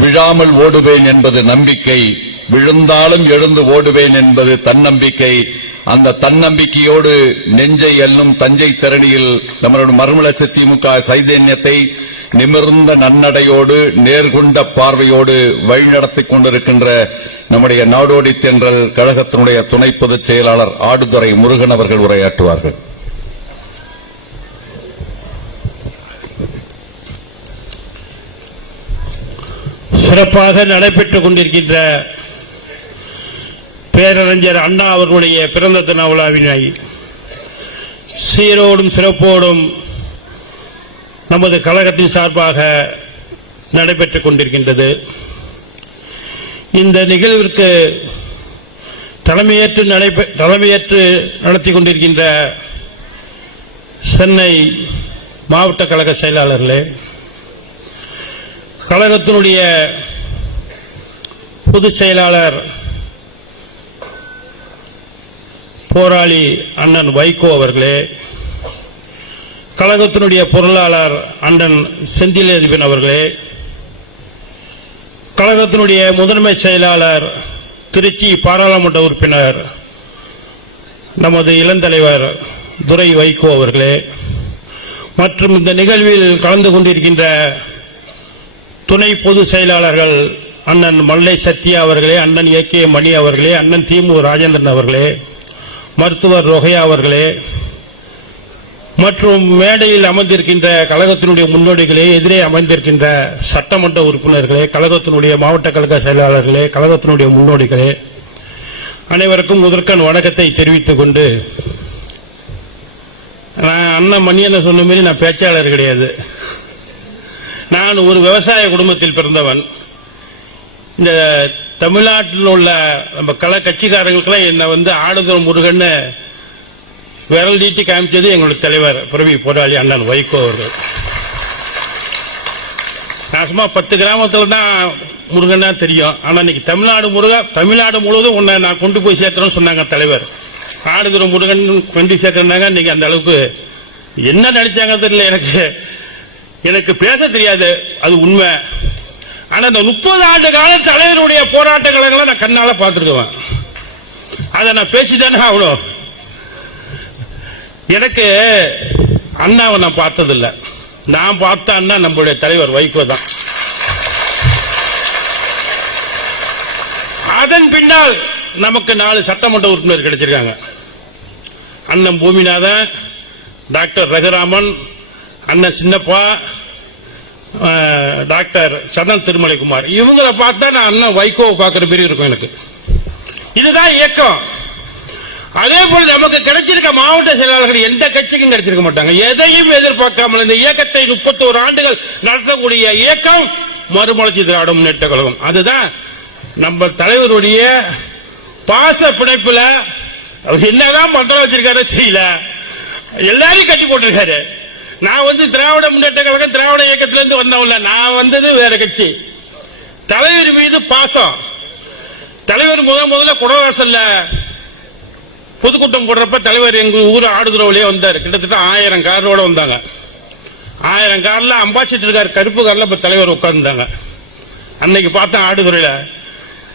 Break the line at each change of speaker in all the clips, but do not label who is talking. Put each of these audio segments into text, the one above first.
விழாமல் ஓடுவேன் என்பது நம்பிக்கை. விழுந்தாலும் எழுந்து ஓடுவேன் என்பது தன்னம்பிக்கை. அந்த தன்னம்பிக்கையோடு நெஞ்சை எல்லும் தஞ்சை திரணியில் நம்மளோட மறுமலர்ச்சி திமுக சைதன்யத்தை நிமிர்ந்த நன்னடையோடு நேர்கொண்ட பார்வையோடு வழிநடத்திக் கொண்டிருக்கின்ற நம்முடைய நாடோடி தென்றல் கழகத்தினுடைய துணை பொதுச் செயலாளர் ஆடுதுறை முருகன் அவர்கள் உரையாற்றுவார்கள்.
சிறப்பாக நடைபெற்றுக் கொண்டிருக்கின்ற பேரறிஞர் அண்ணா அவர்களுடைய பிறந்த தின விழாவினை சீரோடும் சிறப்போடும் நமது கழகத்தின் சார்பாக நடைபெற்றுக் கொண்டிருக்கின்றது. இந்த நிகழ்விற்கு தலைமையேற்று நடைபெ தலைமையேற்று நடத்தி கொண்டிருக்கின்ற சென்னை மாவட்ட கழக செயலாளர்களே கழகத்தினுடைய பொதுச் செயலாளர் போராளி அண்ணன் வைகோ அவர்களே கழகத்தினுடைய பொருளாளர் அண்ணன் செந்திலேதிபன் அவர்களே கழகத்தினுடைய முதன்மை செயலாளர் திருச்சி பாராளுமன்ற உறுப்பினர் நமது இளந்தலைவர் துரை வைகோ அவர்களே மற்றும் இந்த நிகழ்வில் கலந்து கொண்டிருக்கின்ற துணை பொதுச் செயலாளர்கள் அண்ணன் மல்லை சத்யா அவர்களே அண்ணன் ஏ கே மணி அவர்களே அண்ணன் திமு ராஜேந்திரன் அவர்களே மருத்துவர் ரொகையா அவர்களே மற்றும் மேடையில் அமர்ந்திருக்கின்ற கழகத்தினுடைய முன்னோடிகளே எதிரே அமர்ந்திருக்கின்ற சட்டமன்ற உறுப்பினர்களே கழகத்தினுடைய மாவட்ட கழக செயலாளர்களே கழகத்தினுடைய முன்னோடிகளே அனைவருக்கும் முதற்கண் வணக்கத்தை தெரிவித்துக் கொண்டு நான் அண்ணன் மணியனை சொன்ன மாரி நான் பேச்சாளர் கிடையாது. நான் ஒரு விவசாய குடும்பத்தில் பிறந்தவன். இந்த தமிழ்நாட்டில் உள்ள நம்ம கல கட்சிக்காரங்களுக்கெல்லாம் என்னை வந்து ஆடுதுறை முருகன்னு விரல் நீட்டி காமிச்சது எங்களுடைய தலைவர் பிறவி போராளி அண்ணன் வைகோ அவர்கள். நான் சும்மா பத்து கிராமத்தில் தான் முருகன் தான் தெரியும். ஆனா இன்னைக்கு தமிழ்நாடு முருகா தமிழ்நாடு முழுவதும் உன்னை நான் கொண்டு போய் சேர்த்துறேன்னு சொன்னாங்க தலைவர். ஆடுகிற முருகன் கொண்டு சேர்க்கறாங்க இன்னைக்கு அந்த அளவுக்கு என்ன நினைச்சாங்க தெரியல எனக்கு. எனக்கு பேச தெரியாது அது உண்மை. ஆனா இந்த முப்பது ஆண்டு கால தலைவருடைய போராட்டங்களை நான் கண்ணால பார்த்துருக்குவேன் அதை நான் பேசிதானே ஆகணும். எனக்கு அண்ணாவை நான் பார்த்ததில்ல. நான் பார்த்த அண்ணா நம்மளுடைய தலைவர் வைகோ தான். அதன் பின்னால் நமக்கு நாலு சட்டமன்ற உறுப்பினர் கிடைச்சிருக்காங்க. அண்ணன் பூமிநாதன் டாக்டர் ரகுராமன் அண்ணன் சின்னப்பா டாக்டர் சதன் திருமலைக்குமார் இவங்களை பார்த்தா நான் அண்ணன் வைகோவை பார்க்குற மாதிரி இருக்கும் எனக்கு. இதுதான் இயக்கம். அதே போல நமக்கு கிடைச்சிருக்க மாவட்ட செயலாளர்கள் எந்த கட்சிக்கும் கிடைச்சிருக்க மாட்டாங்க. எதையும் எதிர்பார்க்காமல் இந்த இயக்கத்தை முப்பத்தோரு ஆண்டுகள் நடத்தக்கூடிய இயக்கம் மறுமலர்ச்சி திராவிட முன்னேற்ற கழகம். அதுதான் நம்ம தலைவருடைய பாச பிணைப்புல அவர் என்னதான் மந்திரம் வச்சிருக்காரோ தெரியல. எல்லாரையும் கட்டி போட்டிருக்காரு. நான் வந்து திராவிட முன்னேற்ற கழகம் திராவிட இயக்கத்திலிருந்து வந்தவன்ல. நான் வந்தது வேற கட்சி. தலைவர் மீது பாசம். தலைவர் முத முதல்ல குடவாசல்ல பொதுக்கூட்டம் போடுறப்ப தலைவர் எங்க ஊர் ஆடுதுறவுலயே வந்தார். கிட்டத்தட்ட ஆயிரம் காரோட வந்தாங்க. ஆயிரம் கார்ல அம்பாசிடர் கார் கருப்பு கார்ல இப்ப தலைவர் உட்கார்ந்தாங்க. அன்னைக்கு பார்த்தேன் ஆடுதுறையில.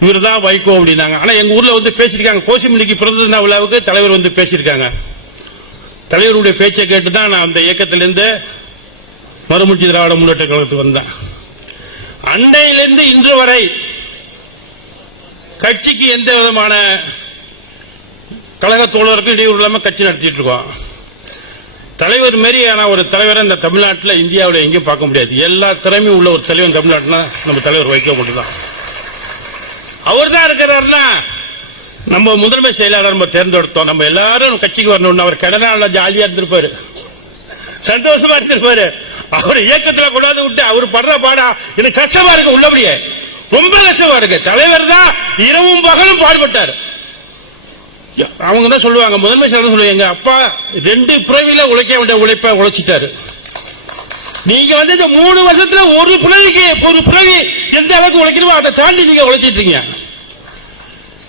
இவர் தான் வைகோ அப்படின்னாங்க. ஆனா எங்க ஊர்ல வந்து பேசியிருக்காங்க. கோசிமல்லிக்கு பிறந்த விழாவுக்கு தலைவர் வந்து பேசியிருக்காங்க. தலைவருடைய பேச்சை கேட்டு தான் நான் அந்த இயக்கத்திலிருந்து மறுமூர்ச்சி திராவிட முன்னேற்ற கழகத்துக்கு வந்தேன். அன்னையிலிருந்து இன்று வரை கட்சிக்கு எந்த விதமான கழக தோழருக்கும் இடையூறு இல்லாம கட்சி நடத்திட்டு இருக்கோம். தலைவர் மாரியான ஒரு தலைவரை இந்த தமிழ்நாட்டில் இந்தியாவில் எங்கேயும் பார்க்க முடியாது. எல்லா திறமையும் உள்ள ஒரு தலைவன் தமிழ்நாட்டில் நம்ம தலைவர் வைக்கப்பட்டு தான் அவர் தான் இருக்கிறாருன்னா நம்ம முதன்மை செயலாளர் நம்ம தேர்ந்தெடுத்தோம். நம்ம எல்லாரும் கட்சிக்கு வரணும்னு அவர் கடனால ஜாலியா இருந்திருப்பாரு. சந்தோஷமா இருந்திருப்பாரு. அவர் இயக்கத்துல கொண்டாந்து விட்டு அவர் படுற பாடா எனக்கு கஷ்டமா இருக்கு உள்ளபடியே. ரொம்ப கஷ்டமா இருக்கு. தலைவர் தான் இரவும் பகலும் பாடுபட்டார். அவங்க தான் சொல்லுவாங்க முதன்மை செயலர் சொல்லுவாங்க எங்க அப்பா ரெண்டு பிறவில உழைக்க வேண்டிய உழைப்ப உழைச்சிட்டாரு. நீங்க வந்து இந்த மூணு வருஷத்துல ஒரு பிறவிக்கு ஒரு பிறவி எந்த அளவுக்கு உழைக்கணுமோ அதை தாண்டி நீங்க உழைச்சிட்டு இருக்கீங்க.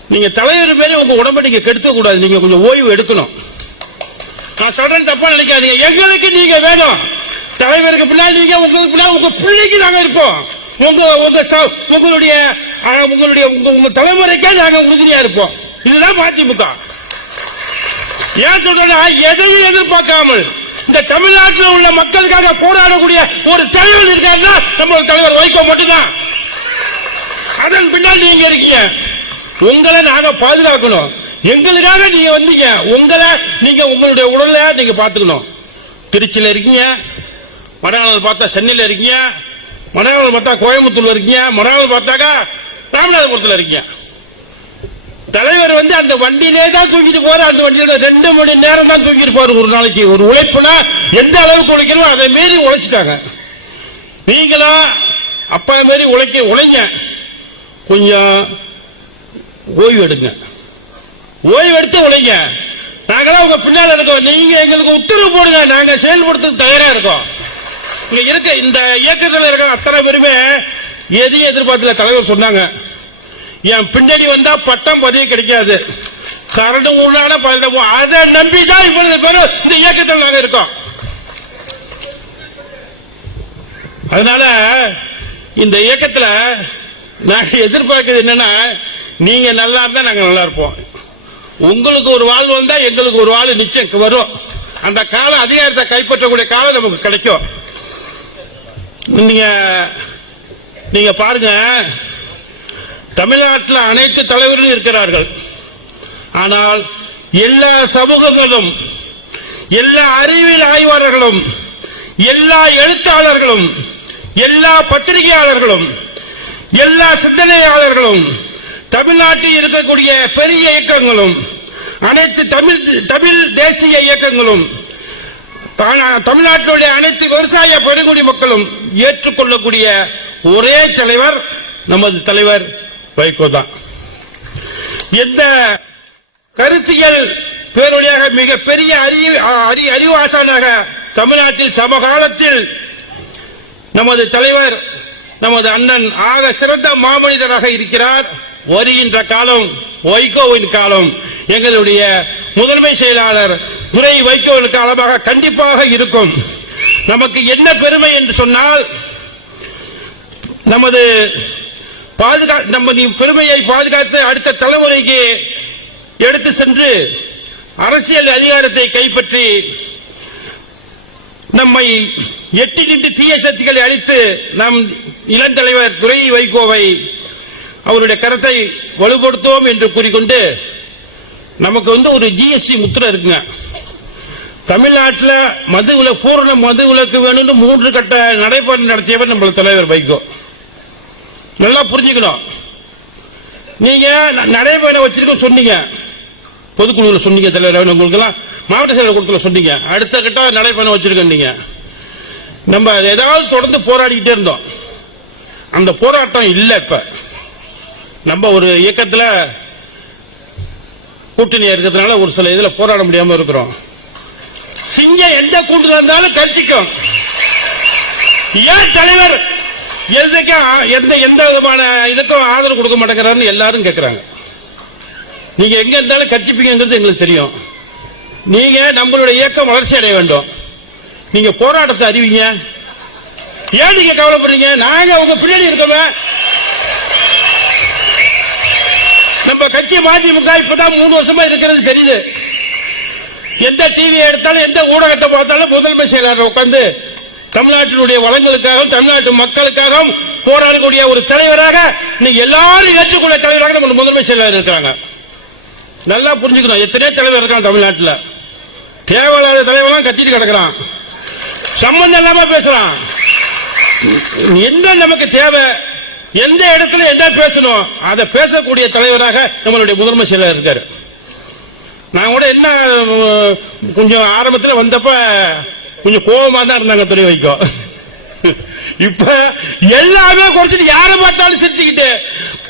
நீங்க தலைவர் பேரு உங்க உடம்ப நீங்க கெடுக்க கூடாது. நீங்க கொஞ்சம் ஓய்வு எடுக்கணும். நான் சொல்றேன் தப்பா நினைக்காதீங்க. எங்களுக்கு நீங்க வேணும். தலைவருக்கு பின்னால் நீங்க உங்களுக்கு பின்னால் உங்க பிள்ளைக்கு நாங்க இருப்போம். உங்க உங்க ச- உங்களுடைய உங்களுடைய உங்க உங்க தலைமுறைக்கே நாங்க உறுதுணையா இருப்போம். இதுதான் மதிமுக. ஏன் சொல்றேன்னா எதையும் எதிர்பார்க்காமல் இந்த தமிழ்நாட்டில் உள்ள மக்களுக்காக போராடக்கூடிய ஒரு தலைவர் இருக்காருன்னா நம்ம தலைவர் வைகோ மட்டும்தான். அதன் பின்னால் நீங்க இருக்கீங்க. உங்களை நாங்க பாதுகாக்கணும். எங்களுக்காக நீங்க வந்தீங்க. உங்களை நீங்க உங்களுடைய உடலை நீங்க பாத்துக்கணும் திருச்சியில இருக்கீங்க. மடையாளர் பார்த்தா சென்னையில இருக்கீங்க. மடையாளர் பார்த்தா கோயம்புத்தூர்ல இருக்கீங்க. மடையாளர் பார்த்தாக்கா ராமநாதபுரத்துல இருக்கீங்க. தலைவர் வந்து அந்த வண்டியிலே தான் தூக்கிட்டு போற அந்த வண்டியில ரெண்டு மணி நேரம் தான் தூக்கிட்டு போற ஒரு நாளைக்கு ஒரு உழைப்புனா எந்த அளவுக்கு உழைக்கணுமோ அதை மீறி உழைச்சிட்டாங்க. நீங்களும் அப்பா மாரி உழைக்க உழைங்க. கொஞ்சம் ஓய்வு எடுங்க ஓய்வு எடுத்து உழைங்க. நாங்களாம் உங்க பின்னால் இருக்கோம். நீங்க எங்களுக்கு உத்தரவு போடுங்க. நாங்க செயல்படுத்த தயாரா இருக்கோம். இங்க இருக்க இந்த இயக்கத்தில் இருக்க அத்தனை பேருமே எதையும் எதிர்பார்த்துல தலைவர் சொன்னாங்க. என் பின்னாடி வந்தா பட்டம் பதவி கிடைக்காது. கரடு உள்ளான பதவி அதை நம்பி தான் இவ்வளவு பேரும் இந்த இயக்கத்தில் நாங்க இருக்கோம். அதனால இந்த இயக்கத்தில் நாங்கள் எதிர்பார்க்கிறது என்னன்னா நீங்க நல்லா இருந்தா நாங்க நல்லா இருப்போம். உங்களுக்கு ஒரு வாழ்வு வந்தா எங்களுக்கு ஒரு வாழ்வு நிச்சயம் வரும். அந்த காலம் அதிகாரத்தை கைப்பற்றக்கூடிய காலம் நமக்கு கிடைக்கும். நீங்க நீங்க பாருங்க. தமிழ்நாட்டில் அனைத்து தலைவர்களும் இருக்கிறார்கள். ஆனால் எல்லா சமூகங்களும் எல்லா அறிவியல் ஆய்வாளர்களும் எல்லா எழுத்தாளர்களும் எல்லா பத்திரிகையாளர்களும் எல்லா சிந்தனையாளர்களும் தமிழ்நாட்டில் இருக்கக்கூடிய பெரிய இயக்கங்களும் அனைத்து தமிழ் தமிழ் தேசிய இயக்கங்களும் தா- தமிழ்நாட்டிலுடைய அனைத்து விவசாய பெருங்குடி மக்களும் ஏற்றுக்கொள்ளக்கூடிய ஒரே தலைவர் நமது தலைவர் வைகோ தான். எந்த கருத்தியல் பேருடையாக மிக பெரிய அறிவு அறி அறிவாசானாக தமிழ்நாட்டில் சமகாலத்தில் நமது தலைவர் நமது அண்ணன் ஆக சிறந்த மாமனிதராக இருக்கிறார். வருகின்ற காலம் வைகோவின் காலம். எங்களுடைய முதன்மை செயலாளர் துரை வைகோவின் காலமாக கண்டிப்பாக இருக்கும். நமக்கு என்ன பெருமை என்று சொன்னால் நமது பாதுகா நமது பெருமையை பாதுகாத்து அடுத்த தலைமுறைக்கு எடுத்து சென்று அரசியல் அதிகாரத்தை கைப்பற்றி நம்மை எட்டி நின்று தீய சக்திகளை அழித்து நம் இளந்தலைவர் துரை வைகோவை அவருடைய கருத்தை வலுப்படுத்துவோம் என்று கூறிக்கொண்டு நமக்கு வந்து ஒரு ஜிஎஸ்டி முத்திரை இருக்குங்க. தமிழ்நாட்டில் மது வில பூரண மது விலக்கு வேணும்னு மூன்று கட்ட நடைபாடு நடத்தியவர் நம்ம தலைவர் வைகோ. நல்லா புரிஞ்சுக்கணும். நீங்க நடைபயணம் வச்சிருக்க சொன்னீங்க. பொதுக்குழுவில் சொன்னீங்க தலைவர் உங்களுக்கு மாவட்ட செயலர் கூட்டத்தில் சொன்னீங்க. அடுத்த கட்ட நடைபயணம் வச்சிருக்கோம் நீங்க. நம்ம ஏதாவது தொடர்ந்து போராடிக்கிட்டே இருந்தோம். அந்த போராட்டம் இல்லை இப்போ. நம்ம ஒரு இயக்கத்துல கூட்டணியா இருக்கிறதுனால ஒரு சில இதுல போராட முடியாம இருக்கிறோம். சிங்கம் எந்த கூட்டுல இருந்தாலும் கட்சிக்கும். ஏன் தலைவர் எதுக்கும் எந்த எந்த விதமான இதுக்கும் ஆதரவு கொடுக்க மாட்டேங்கிறாருன்னு எல்லாரும் கேட்கறாங்க நீங்க எங்க இருந்தாலும் கட்சிப்பீங்கிறது எங்களுக்கு தெரியும். நீங்க நம்மளுடைய இயக்கம் வளர்ச்சி அடைய வேண்டும். நீங்க போராட்டத்தை அறிவிங்க. ஏன் நீங்க கவலைப்படுறீங்க? நாங்க உங்க பின்னாடி இருக்கோமே. நம்ம கட்சி மதிமுக இப்பதான் மூணு வருஷமா இருக்கிறது தெரியுது. எந்த டிவி எடுத்தாலும் எந்த ஊடகத்தை பார்த்தாலும் முதன்மை செயலாளர் உட்கார்ந்து தமிழ்நாட்டினுடைய வளங்களுக்காகவும் தமிழ்நாட்டு மக்களுக்காகவும் போராடக்கூடிய ஒரு தலைவராக நீங்க எல்லாரும் ஏற்றுக்கொள்ள தலைவராக நம்ம முதன்மை செயலாளர் இருக்கிறாங்க. நல்லா புரிஞ்சுக்கணும். எத்தனையோ தலைவர் இருக்கான் தமிழ்நாட்டில். தேவையில்லாத தலைவர்லாம் கத்திட்டு கிடக்குறான். சம்பந்தம் இல்லாம பேசுறான். என்ன நமக்கு தேவை? எந்த இடத்துல என்ன பேசணும்? அதை பேசக்கூடிய தலைவராக நம்மளுடைய முதன்மை செயலர் இருக்காரு. நான் கூட என்ன கொஞ்சம் ஆரம்பத்தில் வந்தப்ப கொஞ்சம் கோபமா தான் இருந்தாங்க துணை வைக்கோ இப்ப எல்லாமே குறைச்சிட்டு யாரை பார்த்தாலும் சிரிச்சுக்கிட்டு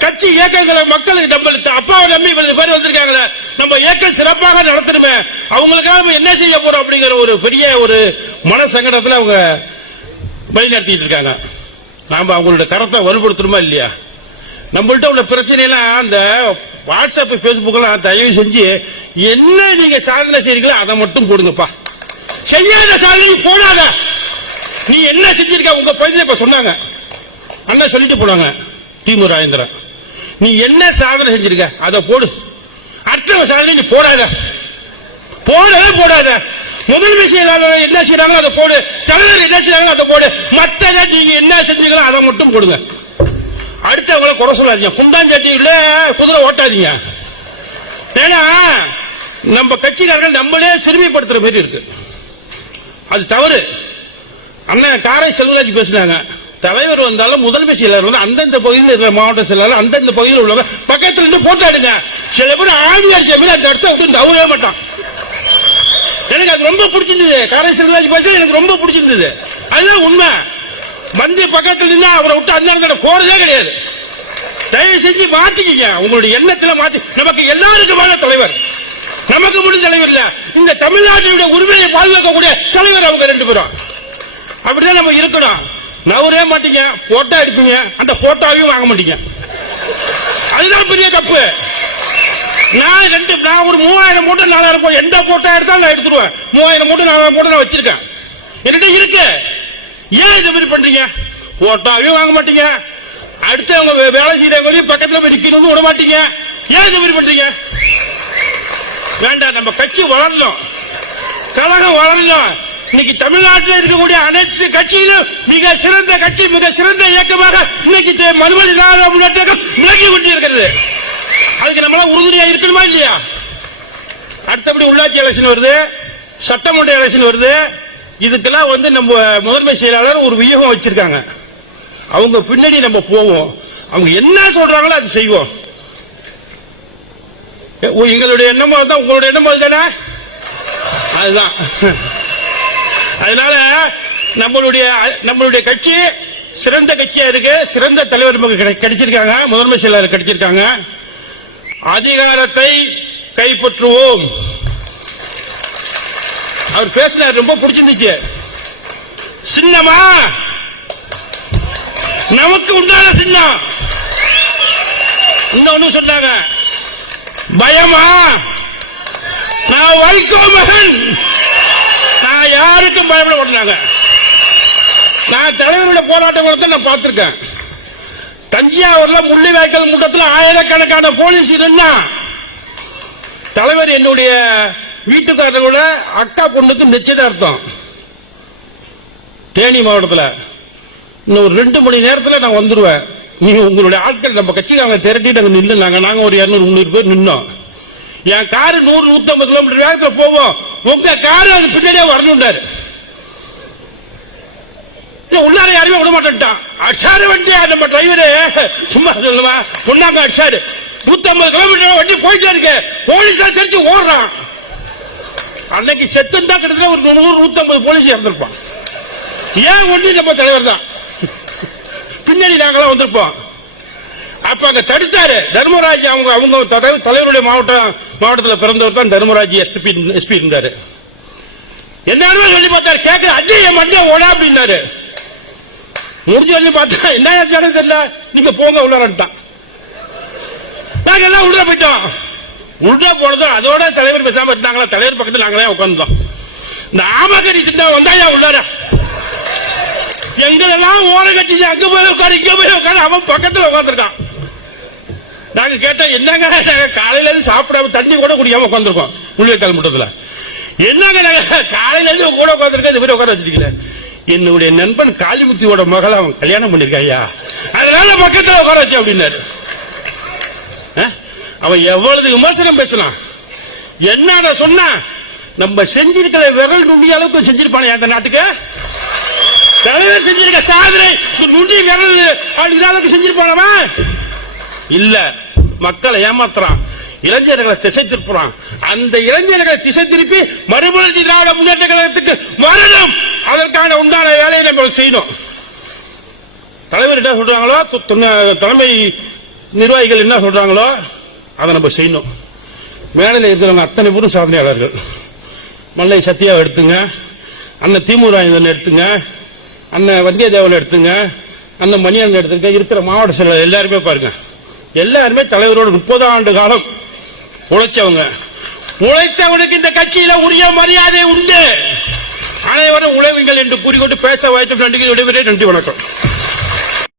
கட்சி இயக்கங்களை மக்களுக்கு நம்ம அப்பாவை நம்பி இவ்வளவு பேர் வந்திருக்காங்களே நம்ம இயக்கம் சிறப்பாக நடத்தணுமே அவங்களுக்காக நம்ம என்ன செய்ய போறோம் அப்படிங்கிற ஒரு பெரிய ஒரு மன சங்கடத்துல அவங்க வழி நடத்திட்டு இருக்காங்க. நாம் அவங்களோட கரத்தை வலுப்படுத்தணுமா இல்லையா? நம்மள்ட்ட உள்ள பிரச்சனையெல்லாம் அந்த வாட்ஸ்அப் ஃபேஸ்புக்கெல்லாம் தயவு செஞ்சு என்ன நீங்க சாதனை செய்றீங்களோ அதை மட்டும் போடுங்கப்பா. செய்யாத சாதனை போடாத. நீ என்ன செஞ்சிருக்க? உங்க பகுதியில் இப்ப சொன்னாங்க. அண்ணா சொல்லிட்டு போனாங்க திமு ராஜேந்திரன் நீ என்ன சாதனை செஞ்சிருக்க? அதை போடு. அற்ற சாதனை நீ போடாத. போடவே போடாத. மொபைல் செயலாளர் என்ன செய்யறாங்களோ அதை போடு. தலைவர் என்ன செய்யறாங்களோ அதை போடு. மற்றதை நீங்க என்ன செஞ்சீங்களோ அதை மட்டும் போடுங்க. அடுத்தவங்கள குறை சொல்லாதீங்க. குண்டாஞ்சட்டியில குதிரை ஓட்டாதீங்க. ஏன்னா நம்ம கட்சிக்காரர்கள் நம்மளே சிறுமிப்படுத்துற மாதிரி இருக்கு. அது தவறு. அண்ணன் காரை செல்வராஜ் பேசினாங்க. தலைவர் வந்தாலும் முதன்மை செயலாளர் வந்து அந்தந்த பகுதியில் இருக்கிற மாவட்ட செயலாளர் அந்தந்த பகுதியில் உள்ளவங்க பக்கத்துல இருந்து போட்டாடுங்க சில பேர் ஆடியார் சில பேர் அந்த இடத்த விட்டு நவரவே மாட்டான். எனக்கு அது ரொம்ப பிடிச்சிருந்தது. காரை செல்வராஜ் பேச எனக்கு ரொம்ப பிடிச்சிருந்தது. அதுதான் உண்மை. வந்து பக்கத்துல நின்னா அவரை விட்டு அந்த இடத்துல போறதே கிடையாது. தயவு செஞ்சு மாத்திக்கிங்க. உங்களுடைய எண்ணத்துல மாத்தி நமக்கு எல்லாருக்குமான தலைவர். நமக்கு முடிஞ்ச தலைவர் இல்ல. இந்த தமிழ்நாட்டினுடைய உரிமையை பாதுகாக்கக்கூடிய தலைவர் அவங்க ரெண்டு பேரும். அப்படிதான் நம்ம இருக்கணும். நவரவே மாட்டீங்க போட்டோ எடுப்பீங்க அந்த போட்டோவையும் வாங்க மாட்டீங்க. அதுதான் பெரிய தப்பு. நான் ரெண்டு நான் ஒரு மூவாயிரம் மூட்டை நாலாயிரம் மூட்டை எந்த போட்டோ எடுத்தாலும் நான் எடுத்துருவேன். மூவாயிரம் மூட்டை நாலாயிரம் மூட்டை நான் வச்சிருக்கேன். என்கிட்ட இருக்கு. ஏன் இது மாதிரி பண்றீங்க? ஓட்டாவையும் வாங்க மாட்டீங்க. அடுத்தவங்க அவங்க வேலை செய்யறவங்களையும் பக்கத்துல போய் நிக்கணும் விட மாட்டீங்க ஏன் இது மாதிரி பண்றீங்க? வேண்டாம் நம்ம கட்சி வளரணும். கழகம் வளரணும். இன்னைக்கு தமிழ்நாட்டில் இருக்கக்கூடிய அனைத்து கட்சியிலும் மிக சிறந்த கட்சி மிக சிறந்த இயக்கமாக இன்னைக்கு மறுபடி மறுமொழி திராவிட முன்னேற்ற கொண்டிருக்கிறது. அதுக்கு நம்மளாம் உறுதுணையா இருக்கணுமா இல்லையா? அடுத்தபடி உள்ளாட்சி எலெக்ஷன் வருது சட்டமன்ற எலெக்ஷன் வருது. இதுக்கெல்லாம் வந்து நம்ம முதன்மை செயலாளர் ஒரு வியூகம் வச்சிருக்காங்க. அவங்க பின்னாடி நம்ம போவோம். அவங்க என்ன சொல்றாங்களோ அது செய்வோம். எங்களுடைய எண்ணம் தான் உங்களுடைய எண்ணமும் அதுதானே? அதுதான். அதனால நம்மளுடைய நம்மளுடைய கட்சி சிறந்த கட்சியா இருக்கு. சிறந்த தலைவர் நமக்கு கிடைச்சிருக்காங்க. முதன்மை செயலாளர் கிடைச்சிருக்காங்க. அதிகாரத்தை கைப்பற்றுவோம். அவர் பேசினார் ரொம்ப பிடிச்சிருந்துச்சு. சின்னமா? நமக்கு உண்டான சின்னம். இன்னொன்னு சொன்னாங்க. பயமா? நான் வைகோ மகன். நான் யாருக்கும் பயப்பட மாட்டாங்க நான் தலைவருடைய போராட்டம் தான் நான் பார்த்திருக்கேன். தஞ்சாவூர்ல முள்ளிவாய்க்கல் முட்டத்தில் ஆயிரக்கணக்கான போலீஸ் இருந்தா தலைவர் என்னுடைய வீட்டுக்காரரோட அக்கா பொண்ணுக்கு நிச்சயதார்த்தம். தேனி மாவட்டத்தில். இன்னும் ஒரு ரெண்டு மணி நேரத்தில் நான் வந்துருவேன். நீங்க உங்களுடைய ஆட்கள் நம்ம கட்சிக்காரங்க திரட்டிட்டு அங்க நின்னுனாங்க நாங்க ஒரு இரநூறு முந்நூறு பேர் நின்னோம். என் காரு நூறு நூத்தம்பது கிலோமீட்டர் வேகத்துல போவோம். உங்க காரு அது பின்னாடியே வரணும்டாரு உள்ளார யாருமே விட மாட்டேன்ட்டான். அடிச்சாரு வண்டி நம்ம டிரைவரு சும்மா சொல்லுமா? பொண்ணாங்க அடிச்சாரு. நூத்தம்பது கிலோமீட்டர் வண்டி போயிட்டே இருக்கு. போலீஸ் தான் தெரிஞ்சு ஓடுறான். அன்னைக்கு செத்தன் தான் கிட்டத்தட்ட ஒரு நூறு நூத்தம்பது போலீஸ் இறந்திருப்பான். ஏன் ஒண்ணு நம்ம தலைவர் தான்? பின்னாடி நாங்களாம் வந்திருப்போம். அப்ப அங்க தடுத்தாரு. தர்மராஜ் அவங்க அவங்க தலைவருடைய மாவட்டம் மாவட்டத்தில் பிறந்தவர் தான் தர்மராஜ் எஸ்பி எஸ்பி இருந்தாரு. என்னன்னு சொல்லி பார்த்தாரு. கேட்க அஜய் என் மண்டிய ஓடா அப்படின்னாரு. முடிஞ்சு சொல்லி பார்த்தா என்ன ஆச்சாலும் தெரியல. நீங்க போங்க உள்ளாரன்ட்டான் நாங்க எல்லாம் உள்ள போயிட்டோம். உள்ள போனதும் அதோட தலைவர் பேசாம இருந்தாங்களா? தலைவர் பக்கத்துல நாங்களே உட்கார்ந்தோம் இந்த ஆமகரி திண்டா வந்தாயா உள்ளார? எங்களெல்லாம் ஓரம் கட்டி அங்க போய் உட்காரு இங்க போய் உட்காரு அவன் பக்கத்துல உட்காந்துருக்கான் நாங்க கேட்டோம் என்னங்க நாங்க காலையில இருந்து சாப்பிடாம தண்ணி கூட குடிக்காம உட்காந்துருக்கோம் முள்ளியக்கால் முட்டத்துல. என்னங்க நாங்க காலையில இருந்து கூட உட்காந்துருக்கேன் இந்த மாதிரி உட்கார வச்சிருக்கீங்க? என்னுடைய நண்பன் காளிமுத்தியோட மகள் அவன் கல்யாணம் பண்ணிருக்காயா? அதனால பக்கத்துல உட்கார வச்சு அப்படின்னாரு. அவன் எவ்வளவு விமர்சனம் பேசலாம் என்னடா சொன்னா? நம்ம செஞ்சிருக்கிற விரல் நுண்ணிய அளவுக்கு செஞ்சிருப்பானே அந்த நாட்டுக்கு? தலைவர் செஞ்சிருக்க சாதனை இந்த நுண்டி விரல் அளவுக்கு செஞ்சிருப்பானவா? இல்ல மக்களை ஏமாத்துறான். இளைஞர்களை திசை திருப்புறான் அந்த இளைஞர்களை திசை திருப்பி மறுமலர்ச்சி திராவிட முன்னேற்ற கழகத்துக்கு மரணம் அதற்கான உண்டான வேலையை நம்ம செய்யணும். தலைவர் என்ன சொல்றாங்களோ? தலைமை நிர்வாகிகள் என்ன சொல்றாங்களோ? அதை நம்ம செய்யணும். மேடையில் இருக்கிறவங்க அத்தனை பேரும் சாதனையாளர்கள். மல்லை சத்யாவை எடுத்துங்க. அண்ணன் திமுராயந்தன் எடுத்துங்க. அண்ணன் வந்தியத்தேவன் எடுத்துங்க. அண்ணன் மணியன் எடுத்துங்க. இருக்கிற மாவட்ட செயலர் எல்லாருமே பாருங்க. எல்லாருமே தலைவரோட முப்பது ஆண்டு காலம் உழைச்சவங்க. உழைத்தவனுக்கு இந்த கட்சியில உரிய மரியாதை உண்டு. அனைவரும் உழைவுங்கள் என்று கூறிக்கொண்டு பேச வாய்ப்பு நன்றி விடைபெறே நன்றி வணக்கம்.